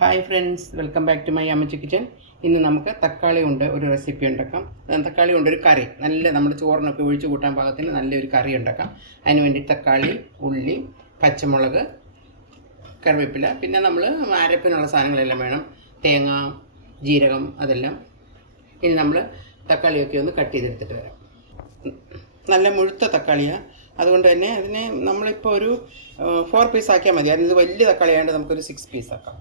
Hi friends welcome back to my Ammachi kitchen ഇന്ന് നമുക്ക് തക്കാളി കൊണ്ട് ഒരു റെസിപ്പി ഉണ്ടാക്കാം. തക്കാളി കൊണ്ട് ഒരു കറി. നല്ല നമ്മുടെ ചോറിനൊക്കെ ഒഴിച്ച് കൂട്ടാൻ പാകത്തിന് നല്ലൊരു കറി ഉണ്ടാക്കാം. അതിന് വേണ്ടി തക്കാളി ഉള്ളി പച്ചമുളക് കറിവേപ്പില. പിന്നെ നമ്മൾ അരപ്പിനുള്ള സാധനങ്ങളെല്ലാം വേണം. തേങ്ങ ജീരകം അതെല്ലാം. ഇനി നമ്മൾ തക്കാളിയൊക്കെ ഒന്ന് കട്ട് ചെയ്തെടുത്തിട്ട് വരാം. നല്ല മുഴുത്ത തക്കാളിയാണ് അതുകൊണ്ട് തന്നെ അതിനെ നമ്മളിപ്പോൾ ഒരു ഫോർ പീസ് ആക്കിയാൽ മതി. അതിന് വലിയ തക്കാളി ആയതുകൊണ്ട് നമുക്കൊരു സിക്സ് പീസ് ആക്കാം.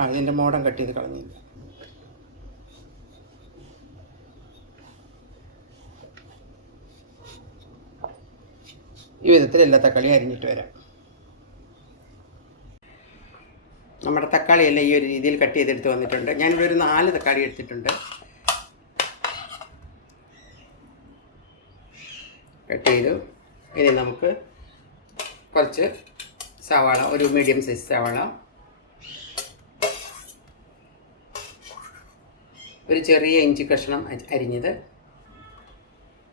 ആ ഇതിന്റെ മോഡം കട്ട് ചെയ്ത് കളഞ്ഞില്ല. ഈ വിധത്തിൽ എല്ലാ തക്കാളിയും അരിഞ്ഞിട്ട് വരാം. നമ്മുടെ തക്കാളിയെല്ലാം ഈ ഒരു രീതിയിൽ കട്ട് ചെയ്തെടുത്ത് വന്നിട്ടുണ്ട്. ഞാനിവിടെ ഒരു നാല് തക്കാളി എടുത്തിട്ടുണ്ട്. കട്ട് ചെയ്തു. ഇനി നമുക്ക് കുറച്ച് സവാള ഒരു മീഡിയം സൈസ് സവാള ഒരു ചെറിയ ഇഞ്ചി കഷ്ണം അരിഞ്ഞത്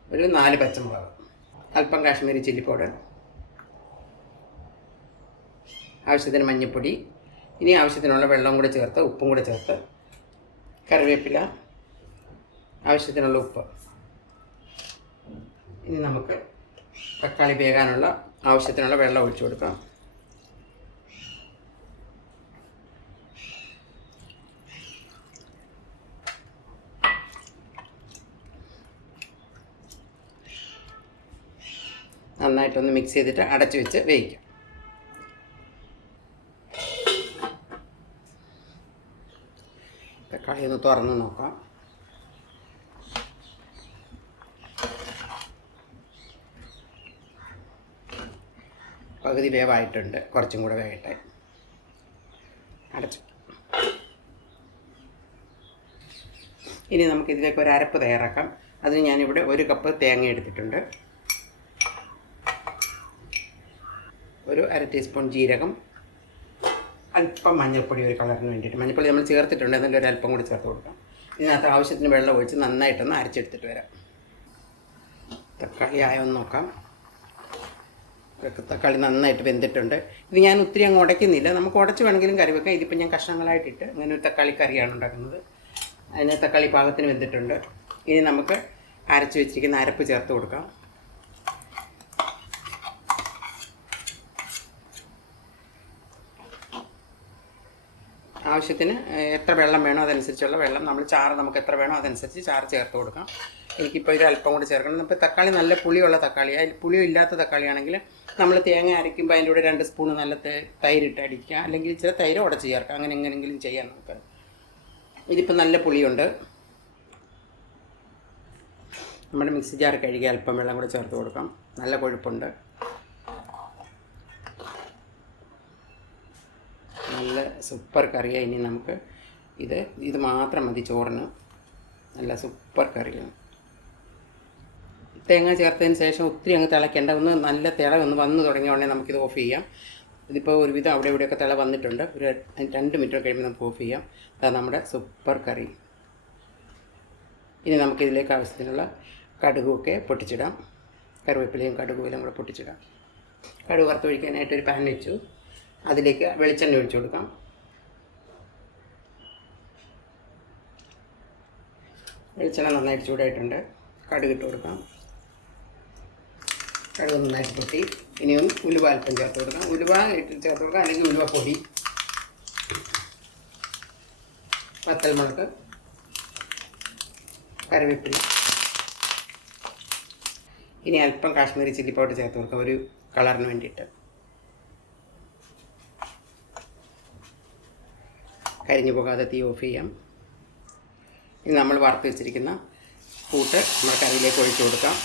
ഒരു നാല് പച്ചമുളക് അല്പം കാശ്മീരി ചില്ലി പൗഡർ ആവശ്യത്തിന് മഞ്ഞൾപ്പൊടി ഇനി ആവശ്യത്തിനുള്ള വെള്ളം കൂടെ ചേർത്ത് ഉപ്പും കൂടെ ചേർത്ത് കറിവേപ്പില ആവശ്യത്തിനുള്ള ഉപ്പ്. ഇനി നമുക്ക് തക്കാളി വേകാനുള്ള ആവശ്യത്തിനുള്ള വെള്ളം ഒഴിച്ചു കൊടുക്കാം. നന്നായിട്ടൊന്ന് മിക്സ് ചെയ്തിട്ട് അടച്ചു വെച്ച് വേവിക്കാം. തക്കാളി ഒന്ന് തുറന്ന് നോക്കാം. പകുതി വേവായിട്ടുണ്ട്. കുറച്ചും കൂടെ വേകട്ടെ അടച്ചു. ഇനി നമുക്ക് ഇതിലേക്ക് ഒരു അരപ്പ് തയ്യാറാക്കാം. അതിന് ഞാനിവിടെ ഒരു കപ്പ് തേങ്ങ എടുത്തിട്ടുണ്ട്. ഒരു അര ടീസ്പൂൺ ജീരകം അല്പം മഞ്ഞൾപ്പൊടി ഒരു കളറിന് വേണ്ടിയിട്ട്. മഞ്ഞൾപ്പൊടി നമ്മൾ ചേർത്തിട്ടുണ്ട് എന്നാലും ഒരു അല്പം കൂടി ചേർത്ത് കൊടുക്കാം. ഇതിനകത്ത് ആവശ്യത്തിന് വെള്ളം ഒഴിച്ച് നന്നായിട്ടൊന്ന് അരച്ചെടുത്തിട്ട് വരാം. തക്കാളി ആയോ എന്ന് നോക്കാം. തക്കാളി നന്നായിട്ട് വെന്തിട്ടുണ്ട്. ഇത് ഞാൻ ഒത്തിരി അങ്ങ് ഉടയ്ക്കുന്നില്ല. നമുക്ക് ഉടച്ച് വേണമെങ്കിലും കറി വെക്കാം ഇതിപ്പോൾ ഞാൻ കഷ്ണങ്ങളായിട്ടിട്ട് അങ്ങനെ ഒരു തക്കാളി കറിയാണ് ഉണ്ടാക്കുന്നത്. അതിന് തക്കാളി പാകത്തിന് വെന്തിട്ടുണ്ട്. ഇനി നമുക്ക് അരച്ച് വെച്ചിരിക്കുന്ന അരപ്പ് ചേർത്ത് കൊടുക്കാം. ആവശ്യത്തിന് എത്ര വെള്ളം വേണോ അതനുസരിച്ചുള്ള വെള്ളം നമ്മൾ ചാറ് നമുക്ക് എത്ര വേണോ അതനുസരിച്ച് ചാറ് ചേർത്ത് കൊടുക്കാം. എനിക്കിപ്പോൾ ഇത് അല്പം കൂടി ചേർക്കണം. ഇപ്പോൾ തക്കാളി നല്ല പുളിയുള്ള തക്കാളി. അതിൽ പുളിയും ഇല്ലാത്ത തക്കാളിയാണെങ്കിൽ നമ്മൾ തേങ്ങ അരയ്ക്കുമ്പോൾ അതിന്റെ കൂടെ രണ്ട് സ്പൂൺ നല്ല തൈരിട്ട് അടിക്കുക. അല്ലെങ്കിൽ ചില തൈര് ഉടച്ച് ചേർക്കാം അങ്ങനെ എങ്ങനെയെങ്കിലും ചെയ്യാം നമുക്ക്. ഇതിപ്പോൾ നല്ല പുളിയുണ്ട്. നമ്മുടെ മിക്സി ജാർ കഴുകി അല്പം വെള്ളം കൂടെ ചേർത്ത് കൊടുക്കാം. നല്ല കൊഴുപ്പുണ്ട് നല്ല സൂപ്പർ കറിയാണ് ഇനി നമുക്ക് ഇത്. ഇത് മാത്രം മതി ചോറിന്. നല്ല സൂപ്പർ കറിയാണ് തേങ്ങ ചേർത്തതിന് ശേഷം ഒത്തിരി അങ്ങ് തിളയ്ക്കേണ്ട. ഒന്ന് നല്ല തിള ഒന്ന് വന്നു തുടങ്ങിയ ഉടനെ നമുക്കിത് ഓഫ് ചെയ്യാം. ഇതിപ്പോൾ ഒരുവിധം അവിടെ ഇവിടെയൊക്കെ തിള വന്നിട്ടുണ്ട്. ഒരു രണ്ട് മിനിറ്റ് കഴിയുമ്പോൾ നമുക്ക് ഓഫ് ചെയ്യാം. അതാ നമ്മുടെ സൂപ്പർ കറി. ഇനി നമുക്കിതിലേക്ക് ആവശ്യത്തിനുള്ള കടുകൊക്കെ പൊട്ടിച്ചിടാം. കറിവേപ്പിലയും കടുകും എല്ലാം കൂടെ പൊട്ടിച്ചിടാം. കടുക് വറുത്തൊഴിക്കാനായിട്ട് ഒരു പാൻ വെച്ചു. അതിലേക്ക് വെളിച്ചെണ്ണ ഒഴിച്ചു കൊടുക്കാം. വെളിച്ചെണ്ണ നന്നായിട്ട് ചൂടായിട്ടുണ്ട്. കടുക് ഇട്ട് കൊടുക്കാം. കടുക് നന്നായിട്ട് പൊട്ടി. ഇനിയും ഉലുവ അല്പം ചേർത്ത് കൊടുക്കാം. ഉലുവ ഇട്ട് ചേർത്ത് കൊടുക്കാം. അല്ലെങ്കിൽ ഉലുവ പൊടി. വത്തൽമുളക് കറിവേപ്പില. ഇനി അല്പം കാശ്മീരി ചില്ലി പൗഡർ ചേർത്ത് കൊടുക്കാം. ഒരു കളറിന് വേണ്ടിയിട്ട്. കരിഞ്ഞു പോകാതെ തീ ഓഫ് ചെയ്യാം. ഇനി നമ്മൾ വറുത്ത് വെച്ചിരിക്കുന്ന കൂട്ട് നമ്മുടെ കറിയിലേക്ക് ഒഴിച്ചു കൊടുക്കാം.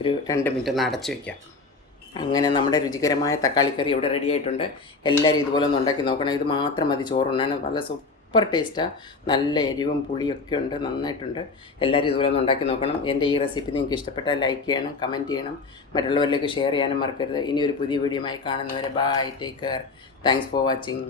ഒരു രണ്ട് മിനിറ്റ് ഒന്ന് അടച്ചു വയ്ക്കാം അങ്ങനെ നമ്മുടെ രുചികരമായ തക്കാളിക്കറി ഇവിടെ റെഡി ആയിട്ടുണ്ട്. എല്ലാവരും ഇതുപോലെ ഒന്ന് ഉണ്ടാക്കി നോക്കണം. ഇത് മാത്രം മതി ചോറുണ്ണാൻ. നല്ല സൂപ്പർ സൂപ്പർ ടേസ്റ്റാണ് നല്ല എരിവും പുളിയൊക്കെ ഉണ്ട് നന്നായിട്ടുണ്ട്. എല്ലാവരും ഇതുപോലെ ഒന്ന് ഉണ്ടാക്കി നോക്കണം. എന്റെ ഈ റെസിപ്പി നിങ്ങൾക്ക് ഇഷ്ടപ്പെട്ടാൽ ലൈക്ക് ചെയ്യണം കമന്റ് ചെയ്യണം. മറ്റുള്ളവരിലേക്ക് ഷെയർ ചെയ്യാനും മറക്കരുത്. ഇനി ഒരു പുതിയ വീഡിയോയുമായി കാണുന്നവരെ bye take care. Thanks for watching.